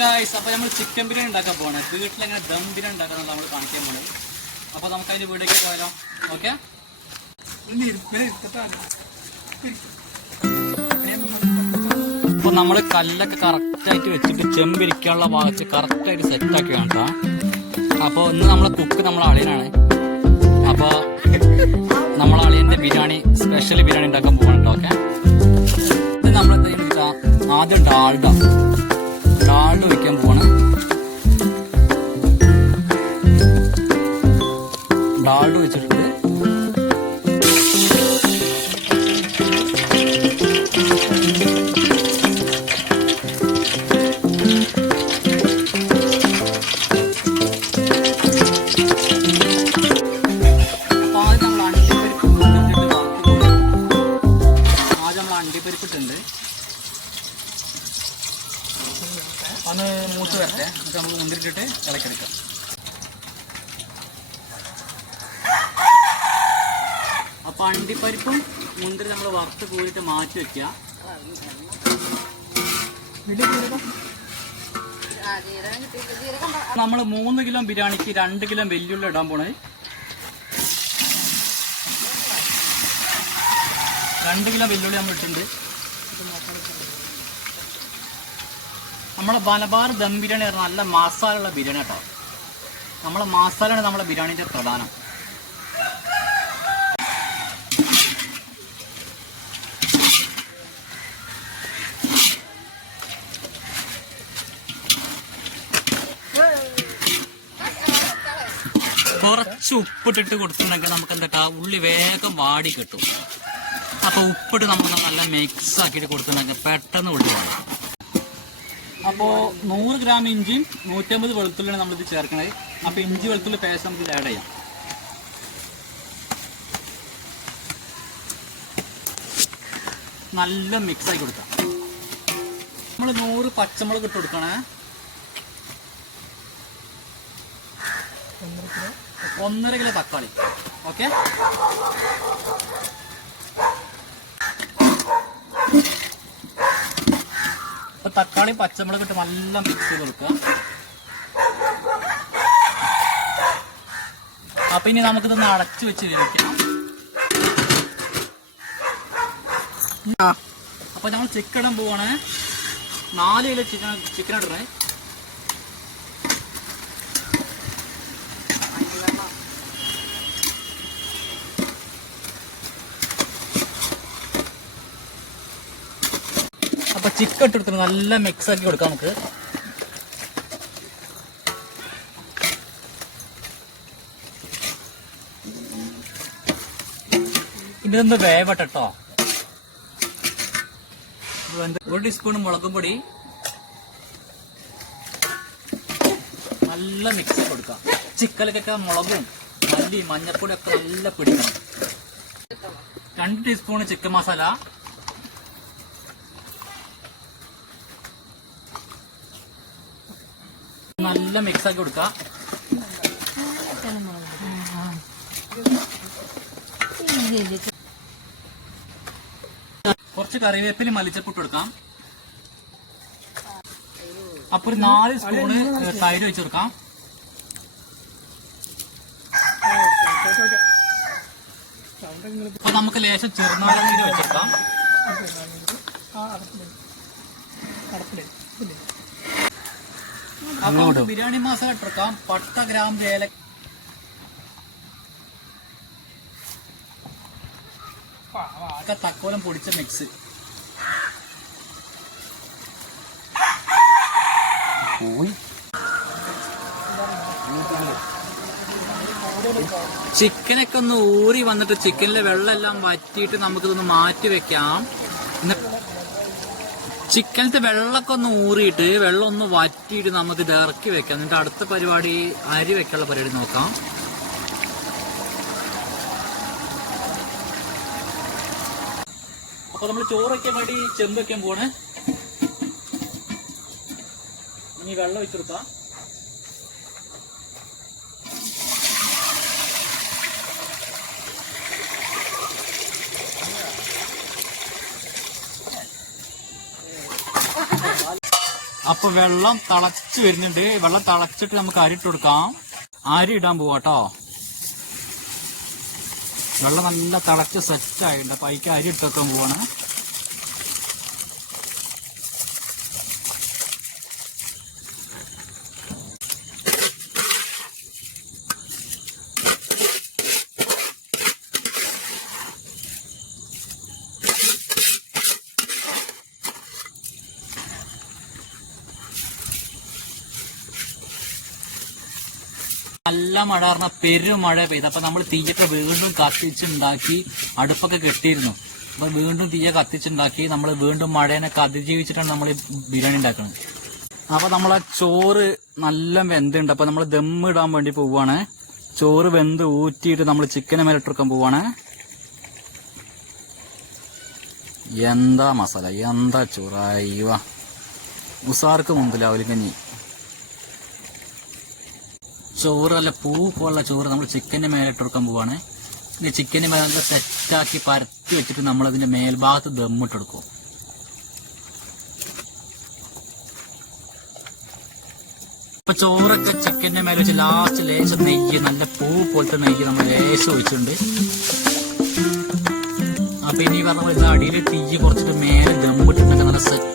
Guys, അപ്പോൾ നമ്മൾ chicken biryani ഉണ്ടാക്കാൻ പോകണേ. വീട്ടിലെങ്ങനെ ദം ബിരിയാണി ഉണ്ടാക്കണം നമ്മൾ കാണിക്കാൻ പോകണം. അപ്പോൾ നമുക്ക് അതിൻ്റെ വീട്ടിലേക്ക് പോയാലോ. ഓക്കെ, അപ്പോൾ നമ്മൾ കല്ലൊക്കെ കറക്റ്റായിട്ട് വെച്ചിട്ട് ചെമ്പിരിക്കാനുള്ള ഭാഗത്ത് കറക്റ്റായിട്ട് സെറ്റാക്കി വേണ്ട. അപ്പോൾ ഇന്ന് നമ്മളെ കുക്ക് നമ്മളെ അളിയനാണ്. അപ്പോൾ നമ്മളെ അളിയൻ്റെ ബിരിയാണി സ്പെഷ്യൽ ബിരിയാണി ഉണ്ടാക്കാൻ പോകണം. ഓക്കെ, ഇത് നമ്മൾ ആദ്യം ഡാൽഡ ഒഴിക്കാൻ പോവാണ്. ഡാൽഡ വെച്ചിട്ടുണ്ട്. ആദ്യം നമ്മൾ അണ്ടിപ്പരിപ്പിട്ടുണ്ട്. ഒന്ന് മൂത്ത് വരട്ടെ, എന്നിട്ട് നമുക്ക് മുന്തിരിട്ടിട്ട് ഇളക്കിയെടുക്കാം. അപ്പോൾ അണ്ടിപ്പരിപ്പും മുന്തിരി നമ്മൾ വറുത്ത് കോരിയിട്ട് മാറ്റി വെക്കുക. നമ്മൾ 3 കിലോ ബിരിയാണിക്ക് 2 കിലോ വെല്ലുള്ളി ഇടാൻ പോണേ. 2 കിലോ വെല്ലുള്ളി നമ്മൾ ഇട്ടിട്ടുണ്ട്. നമ്മളെ മലബാർ ദം ബിരിയാണി പറഞ്ഞാൽ നല്ല മസാല ഉള്ള ബിരിയാണി കേട്ടോ. നമ്മളെ മസാലയാണ് നമ്മളെ ബിരിയാണിൻ്റെ പ്രധാനം. കുറച്ച് ഉപ്പിട്ടിട്ട് കൊടുത്തിട്ടുണ്ടെങ്കിൽ നമുക്ക് എന്താ ഉള്ളി വേഗം വാടി കിട്ടും. അപ്പോൾ ഉപ്പിട്ട് നമുക്ക് നല്ല മിക്സ് ആക്കിയിട്ട് കൊടുത്തിട്ടുണ്ടെങ്കിൽ പെട്ടെന്ന് ഉള്ളി വാടും. അപ്പോൾ 100 ഗ്രാം ഇഞ്ചിയും 150 വെളുത്തുള്ളിയാണ് നമ്മളിത് ചേർക്കണത്. അപ്പോൾ ഇഞ്ചി വെളുത്തുള്ളി പേസ്റ്റ് നമുക്ക് ഇത് ആഡ് ചെയ്യാം. നല്ല മിക്സാക്കി കൊടുക്കാം. നമ്മൾ 100 പച്ചമുളക് ഇട്ട് കൊടുക്കണേ. 1.5 കിലോ തക്കാളി. ഓക്കെ, അപ്പൊ തക്കാളി പച്ചമുളക് ഇട്ട് നല്ല മിക്സ് ചെയ്ത് കൊടുക്കുക. അപ്പൊ ഇനി നമുക്കിതൊന്ന് അടച്ചു വെച്ച് വേവിക്കാം. അപ്പൊ നമ്മൾ ചിക്കൻ ഇടാൻ പോവാണ്. 4 കിലോ ചിക്കൻ ഇടണേ. അപ്പൊ ചിക്കൻ ഇട്ടെടുത്ത് നല്ല മിക്സ് ആക്കി കൊടുക്കാം നമുക്ക്. ഇതൊന്ന് വേവട്ടെ കേട്ടോ. 1 ടീസ്പൂൺ മുളക് പൊടി നല്ല മിക്സ് ആക്കി കൊടുക്കാം. ചിക്കനിലേക്കൊക്കെ മുളകും മല്ലി മഞ്ഞപ്പൊടി ഒക്കെ നല്ല പിടിക്കണം. 2 ടീസ്പൂൺ ചിക്കൻ മസാല, നല്ല മിക്സ് ആക്കി കൊടുക്കാം. കുറച്ച് കറിവേപ്പില മല്ലിച്ചപ്പ് കൊടുക്കാം. അപ്പൊ ഒരു 4 സ്പൂണ് തൈര് വെച്ച് കൊടുക്കാം. അപ്പൊ നമുക്ക് ലേശം ചെറുനാരങ്ങ വെച്ചെടുക്കാം. അപ്പൊ ബിരിയാണി മസാല ഇട്ടെടുക്കാം. പട്ട ഗ്രാമ്പു ഏല തക്കോലം പൊടിച്ച മിക്സ്. ചിക്കനൊക്കെ ഒന്ന് ഊറി വന്നിട്ട് ചിക്കനിലെ വെള്ളം എല്ലാം വറ്റിയിട്ട് നമുക്കിതൊന്ന് മാറ്റി വെക്കാം. ചിക്കനത്തെ വെള്ളമൊക്കെ ഒന്ന് ഊറിയിട്ട് വെള്ളം ഒന്ന് വറ്റിയിട്ട് നമുക്ക് ഇത് ഇറക്കി വെക്കാം. എന്നിട്ട് അടുത്ത പരിപാടി അരി വെക്കാനുള്ള പരിപാടി നോക്കാം. അപ്പൊ നമ്മൾ ചോറ് വയ്ക്കാൻ വേണ്ടി ചെമ്പ് വെക്കാൻ പോണ്. ഇനി വെള്ളം വെച്ചെടുക്കാം. അപ്പൊ വെള്ളം തിളച്ച് വരുന്നുണ്ട്. വെള്ളം തിളച്ചിട്ട് നമുക്ക് അരി ഇട്ട് കൊടുക്കാം. അരി ഇടാൻ പോവാട്ടോ. വെള്ളം നല്ല തിളച്ച് സെറ്റ് ആയിട്ടുണ്ട്. അപ്പൊ അതിക്ക് അരി ഇട്ട് വെക്കാൻ പോവാണ്. നല്ല മഴ പറഞ്ഞ പെരുമഴ പെയ്ത്. അപ്പൊ നമ്മൾ തീയൊക്കെ വീണ്ടും കത്തിച്ചുണ്ടാക്കി അടുപ്പൊക്കെ കെട്ടിയിരുന്നു. അപ്പൊ വീണ്ടും തീയെ കത്തിച്ചുണ്ടാക്കി നമ്മൾ വീണ്ടും മഴേനൊക്കെ അതിജീവിച്ചിട്ടാണ് നമ്മൾ ബിരിയാണി ഉണ്ടാക്കുന്നത്. അപ്പൊ നമ്മളെ ചോറ് നല്ല വെന്തുണ്ട്. അപ്പൊ നമ്മൾ ദമ്മിടാൻ വേണ്ടി പോവാണ്. ചോറ് വെന്ത് ഊറ്റിയിട്ട് നമ്മൾ ചിക്കനെ മേലിട്ടെടുക്കാൻ പോവാണ്. എന്താ മസാല, എന്താ ചോറായിവ, ഉസാർക്ക് മുമ്പിലാവല് കഞ്ഞി. ചോറ് നല്ല പൂ പോലുള്ള ചോറ് നമ്മൾ ചിക്കന്റെ മേലെ ഇട്ടെടുക്കാൻ പോവാണ്. ഈ ചിക്കന്റെ മേലെ നല്ല സെറ്റാക്കി പരത്തി വെച്ചിട്ട് നമ്മൾ അതിന്റെ മേൽഭാഗത്ത് ദമ്മിട്ടെടുക്കും. ഇപ്പൊ ചോറൊക്കെ ചിക്കന്റെ മേലെ വെച്ച് ലാസ്റ്റ് ലേശം നെയ്യ്, നല്ല പൂ പോലത്തെ നെയ്യ് നമ്മൾ ലേശം ഒഴിച്ചിട്ടുണ്ട്. അപ്പൊ ഇനി പറഞ്ഞ പോലെ അടിയിൽ തീ കുറച്ചിട്ട് മേലെ ദമ്മിട്ടിട്ടുണ്ടെങ്കിൽ നല്ല സെറ്റ്